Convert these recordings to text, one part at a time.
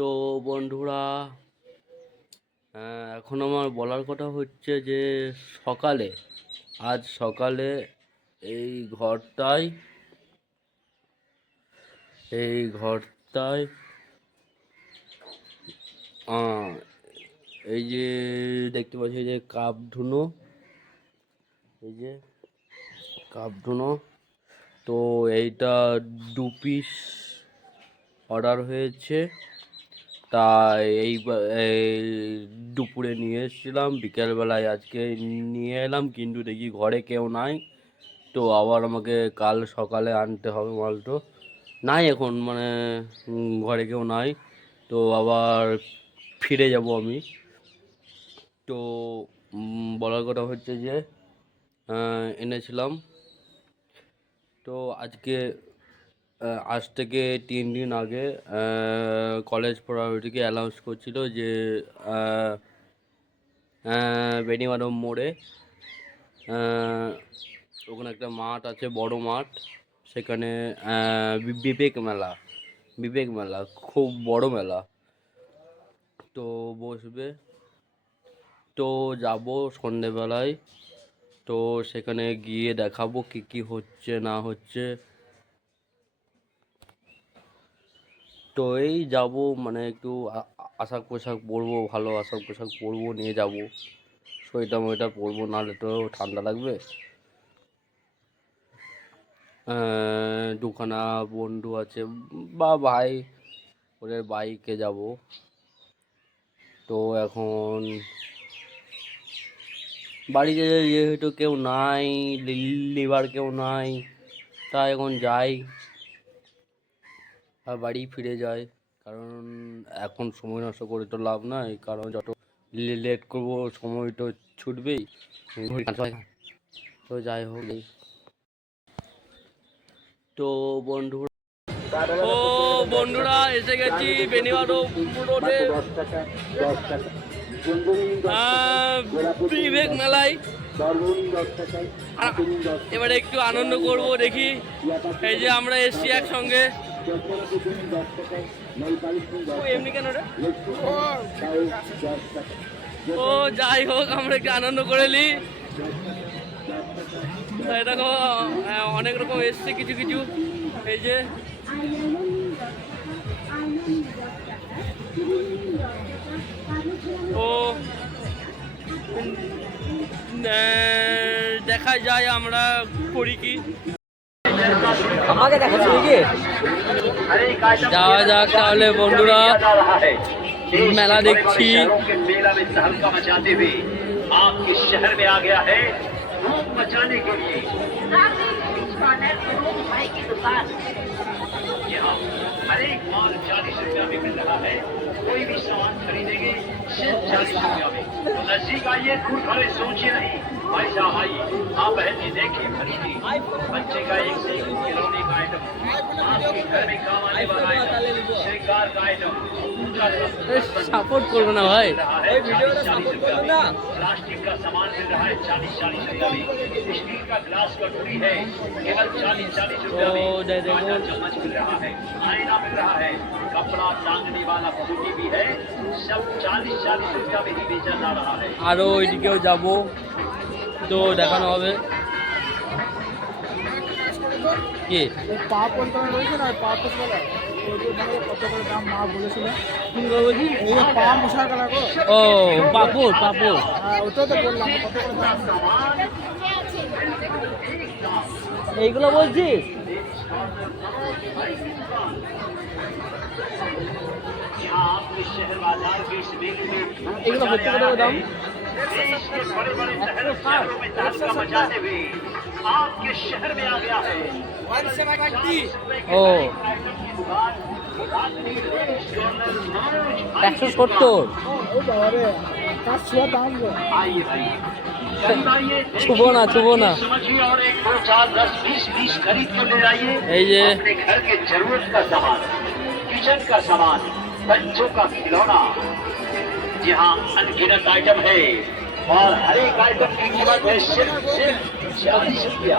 তো বন্ধুরা এখন আমার বলার কথা হচ্ছে যে সকালে, আজ সকালে এই ঘরটায় এই ঘরটায় এই যে দেখতে পাচ্ছি এই যে কাপ ধুনো, এই যে কাপ ধুনো, তো এইটা দু পিস অর্ডার হয়েছে। তাই এই দুপুরে নিয়ে এসেছিলাম, বিকেলবেলায় আজকে নিয়ে এলাম, কিন্তু দেখি ঘরে কেউ নাই, তো আবার আমাকে কাল সকালে আনতে হবে মালটো। নাই এখন মানে ঘরে কেউ নাই, তো আবার ফিরে যাব আমি। তো বলার কথা হচ্ছে যে এনেছিলাম। তো আজকে আজ থেকে তিন দিন আগে কলেজ প্রায়োরিটিকে অ্যানাউন্স করছিল যে বেনিমারম মোড়ে ওখানে একটা মাঠ আছে, বড় মাঠ। সেখানে বিবেক মেলা বিবেক মেলা, খুব বড় মেলা। তো বসবে। তো যাব সন্ধেবেলায়। তো সেখানে গিয়ে দেখাবো কি কি হচ্ছে, না হচ্ছে। তো এই যাব মানে একটু আশাক পোশাক পরবো, ভালো আশাক পোশাক পরবো, নিয়ে যাব। সোয়েটার মোয়েটার পরবো, নাহলে তো ঠান্ডা লাগবে। দুখানা বন্ধু আছে, বা ভাই, ওদের বাইকে যাব। তো এখন বাড়িতে যেহেতু কেউ নাই লিভার কেউ নাই, তাই এখন যাই। আর বাড়ি ফিরে যায়। কারণ এখন সময় নষ্ট করে তো লাভ নাই, কারণ যত লেট করব, সময় তো ছুটবেই। তো যাই হোক। তো বন্ধুরা বন্ধুরা, এসে গেছি বিবেক মেলায়। এবারে একটু আনন্দ করব, দেখি। এই যে আমরা এসছি একসঙ্গে। ও, যাই হোক আমরা একটু আনন্দ করে নি দেখো অনেক রকম এসছে কিছু কিছু। এই যে। ও দেখা যায় আমরা করি কি? আমাকে দেখাচ্ছি কি যাওয়া যাক তাহলে বন্ধুরা মেলা দেখছি मेला में तहलका मचाते हुए आपके शहर में आ गया है धूम मचाने के लिए यहाँ हर एक माल चालीस रुपया में मिल रहा है कोई भी सामान खरीदेंगे सिर्फ चालीस रुपया में तो नजदीक आइए दूर खड़े सोचिए नहीं भाई साहब आइए आप बहन जी देखिए खरीदिए बच्चे का एक से एक खिलौने का आइटम आपके घर में काम आने वाला आइटम श्रृंगार का आइटम पूजा का সাপোর্ট করবো না ভাই रहा है चालीस चालीस रुपया में प्लास्टिक का सामान मिल रहा है चालीस चालीस रुपया में स्टील का ग्लास कटोरी है केवल चालीस चालीस रुपया ओ, दे में दे कांटा वो। चम्मच मिल रहा है आईना मिल रहा है कपड़ा टांगने वाला फूटी भी है सब चालीस चालीस रुपया में ही बेचा जा रहा है আরও ওইদিকেও যাব তো দেখানো হবে। কি? রয়েছে না কত দাম বলেছিল। ও পাপড় পাপড়। তো বললাম কত এইগুলো বলছি? এগুলো কত করে দাম? देश के बड़े बड़े शहर शहरों में तहलका मचाते हुए आपके शहर में आ गया है ও दुकान रात्रि कॉर्नर लॉन्च একশো সত্তর ওই বাবা রে তার ছোঁয়া দাম গো आइए भाई चंद आइए देखिए, छुबो ना, छुबो ना। समझिए और एक दो चार दस बीस बीस खरीद के ले आइए এই যে अपने घर के जरूरत का सामान किचन का सामान बच्चों का खिलौना यहाँ अनगिनत आइटम है। और हर एक आइटम की कीमत है सिर्फ़ सिर्फ़ चालीस रुपया।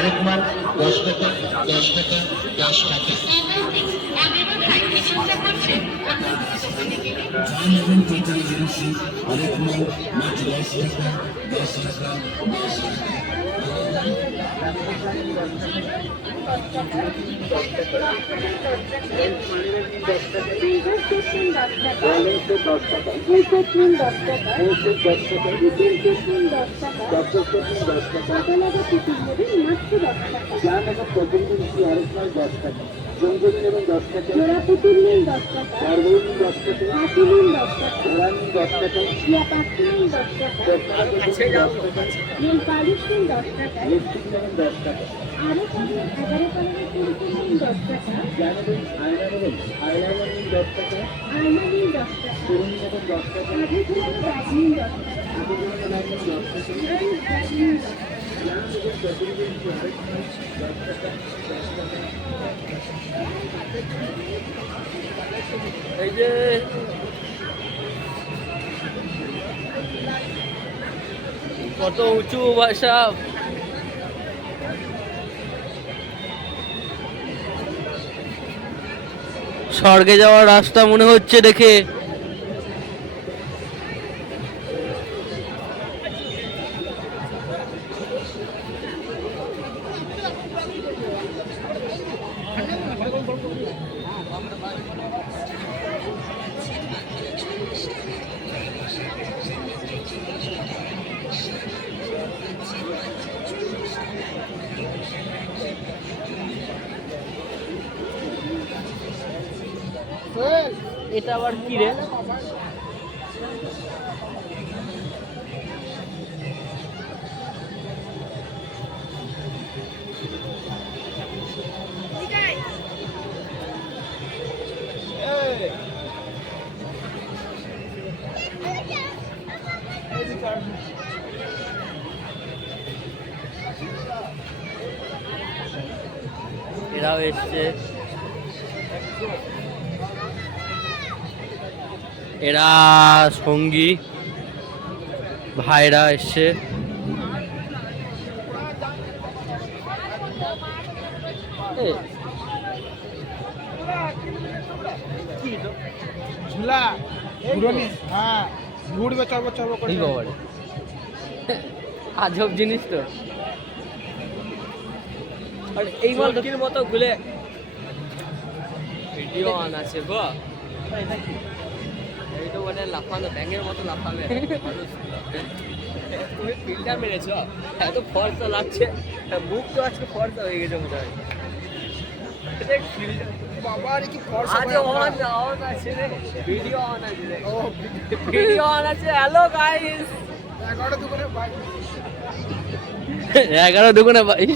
মাল দশ টাকা দশ টাকা দশ টাকা। যা নেবেন প্রতিদিন জিনিস হরেক মাল মাত্র দশ টাকা দশ টাকা। জোড়া পুতুল নিন দশ টাকা। হাতি নিন দশ টাকা জিয়া পাখি নিন দশ টাকা নীল পালিশ নিন দশ টাকা আরও পাবেন এগারো কালারের কুর্তি নিন দশ টাকা আয়না নিন দশ টাকা কাঁধে ঝুলানো ব্যাগ নিন দশ টাকা লেডিস ব্যাগ নিন দশ টাকা এই যে কত উঁচু বাসা স্বর্গে যাওয়ার রাস্তা মনে হচ্ছে দেখে। এটা আবার কি রে? এরাও এসছে। এরা সঙ্গী ভাইরা এসছে। ঝুলা হ্যাঁ ঘুরবে চর্ব চর্ব করে এই আজব জিনিস তো। আর এই মালকির মতো খুলে ভিডিও অন আছে গো। মানে লাফানো ব্যাঙের মতো লাফাবে। তুমি ফিল্টার মেরেছো? এত ফর্সা লাগছে। মুখ তো আজকে ফর্সা হয়ে গেছে মনে হয় বাবা কি ফর্সা আজ অন অন আছে রে। ভিডিও অন আছে রে। ভিডিও অন আছে। হ্যালো গাইস দোকানে বাইক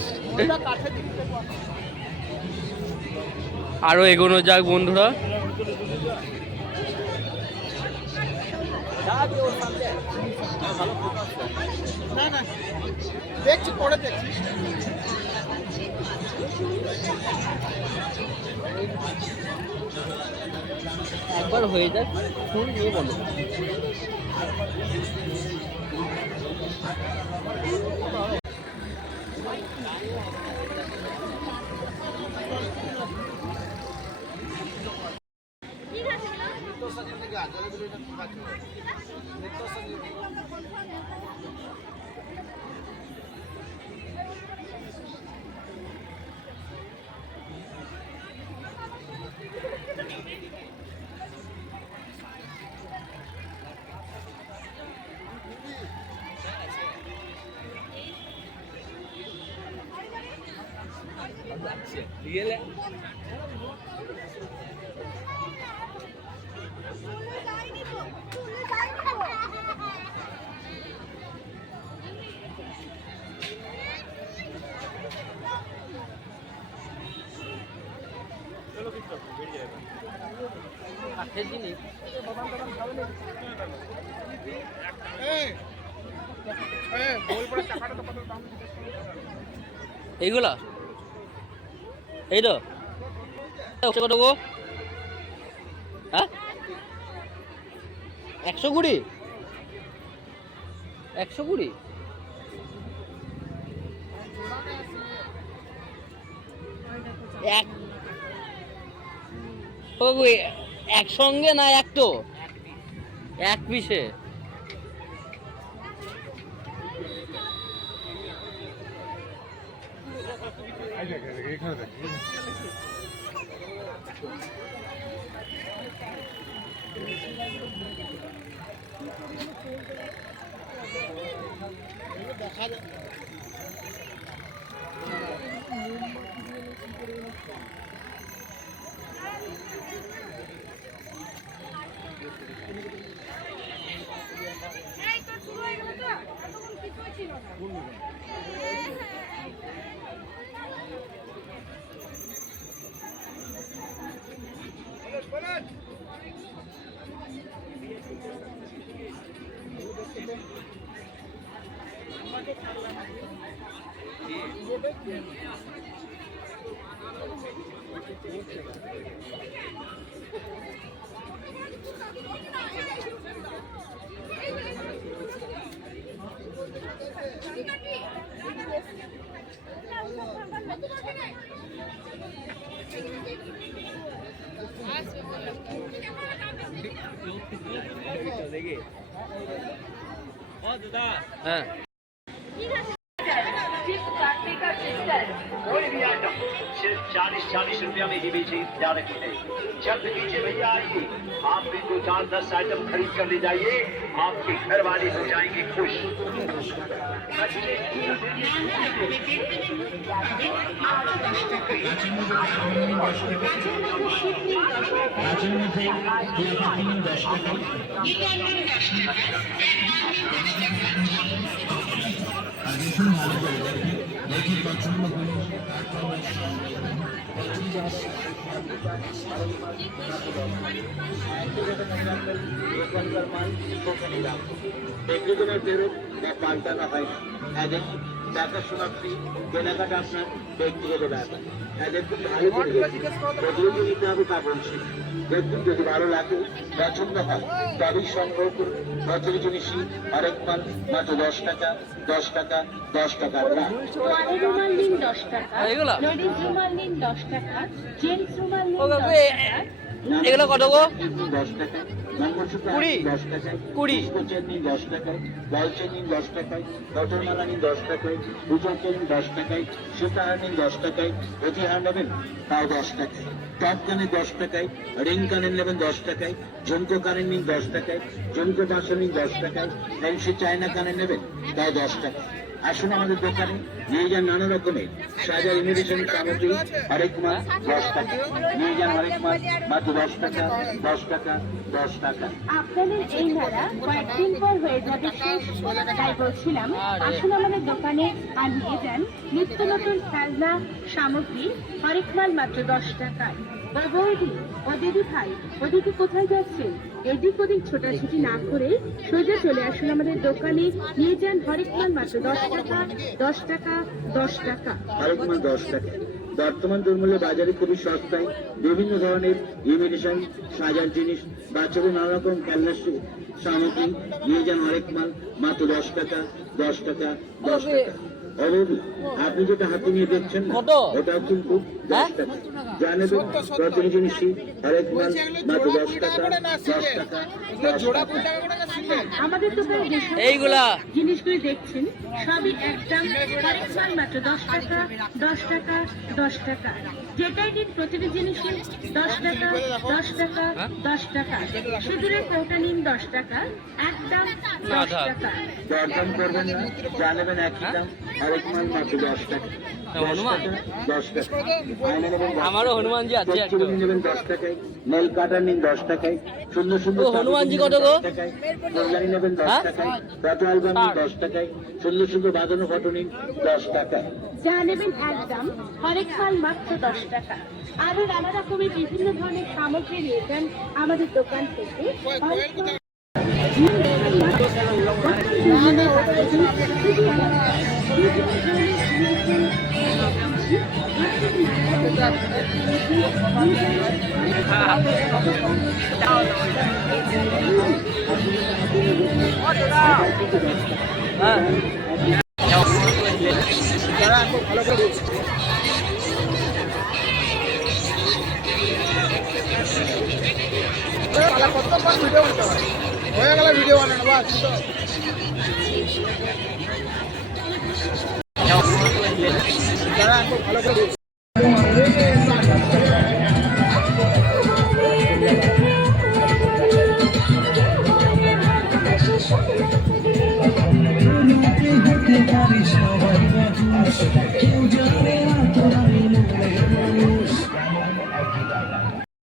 আরও এগোনো যাক বন্ধুরা। না না দেখছি পরে দেখছি একবার হয়ে যাক ফোন নিয়ে বলো। Eh. কাঠের জিনিস এইগুলা? এই তো। কত হ্যাঁ? একশো কুড়ি? একশো কুড়ি? এক একসঙ্গে না একটো? এক তো এক পিসে হ্যাঁ जल्द लीजिए भैया आइए आप भी दो चार, दस आइटम खरीद कर ले जाइए, आपके घर वाले हो तो जाएँगे खुश। দেখি পছন্দ করুন ব্যক্তিগত ফেরত না এদের দেখাশোনা ফ্রি কেনাকাটা আপনার ব্যক্তিগত ব্যাপার খুব ভালো করে বদলে নিতে হবে তা বলছি দেখুন যদি ভালো লাগে পছন্দ হয় তবেই সংগ্রহ করুন প্রচুর জিনিসই আরেক মাল মাত্র দশ টাকা। দশ টাকা দশ টাকা দশ টাকা দশ টাকা এগুলো কত গো? দশ টাকা। কুড়ি? টাকায় কুড়ি? দশ টাকায় চেন দশ টাকায় নিন দশ টাকায় টাকায় টাকায় তাও দশ টাকায় টপ কানের দশ টাকায় রিং কানের নেবেন দশ টাকায় ঝুমকো কানের নিন দশ টাকায় ঝুমকো নিন দশ টাকায় ফ্যান্সি চায়না কানের নেবেন তাও দশ টাকা আসুন আমাদের দোকানে। নিয়ে যান নানা রকমের সাজার ইমিটেশন সামগ্রী। হরেক মাল দশ টাকা। নিয়ে যান হরেক মাল মাত্র দশ টাকা দশ টাকা দশ টাকা। আপনাদের এই মেলা কয়েকদিন পর হয়ে যাবে শেষ তাই বলছিলাম। আসুন আমাদের দোকানে আর নিয়ে যান। নিত্য নতুন খেলনা, সামগ্রী হরেক মাল মাত্র দশ টাকায়। ও বৌদি ও দিদি ভাই ওদিকে কোথায় যাচ্ছেন? এদিক ওদিক ছোটাছুটি না করে সোজা চলে আসুন আমাদের দোকানে। নিয়ে যান হরেক মাল মাত্র দশ টাকা দশ টাকা দশ টাকা। হরেক মাল দশ টাকা। বর্তমান দুর্মূল্য বাজারে খুবই সস্তায় বিভিন্ন ধরনের ইমিটেশন সাজার জিনিস বাচ্চাদের নানা রকম খেলনা সামগ্রী। নিয়ে যান হরেক মাল মাত্র দশ টাকা দশ টাকা দশ টাকা। আপনি যেটা হাতে নিয়ে দেখছেন না ওটাও কিন্তু দশ টাকা। জানেবেন প্রতিটি জিনিসই হরেক মাল মাত্র দশ টাকা দশ টাকা। সিঙ্গেল আমাদের দোকানে যে এইগুলা। জিনিসগুলি দেখছেন সবই একদম হরেক মাল মাত্র দশ টাকা দশ টাকা দশ টাকা। যেটাই নিন প্রতিটি জিনিসই দশ টাকা দশ টাকা দশ টাকা। সিঁদুরের কৌটা নিন দশ টাকা একদম দশ টাকা। দরদাম করবেন না জানাবেন একই দাম আরেক মাল মাত্র দশ টাকা। আমারও হনুমানজি আছে নেবেন দশ টাকায় নেল কাটার নিন দশ টাকায় সুন্দর সুন্দর হনুমানজি দশ টাকায় হ্যাঁ? দশ টাকায় সুন্দর সুন্দর বাজানো ফটো দশ টাকা। আমাদের দোকান থেকে। ভালো করে কত ভিডিও বানাতে হয়। হয়ে গেল ভিডিও বানানো বাস ভালো করে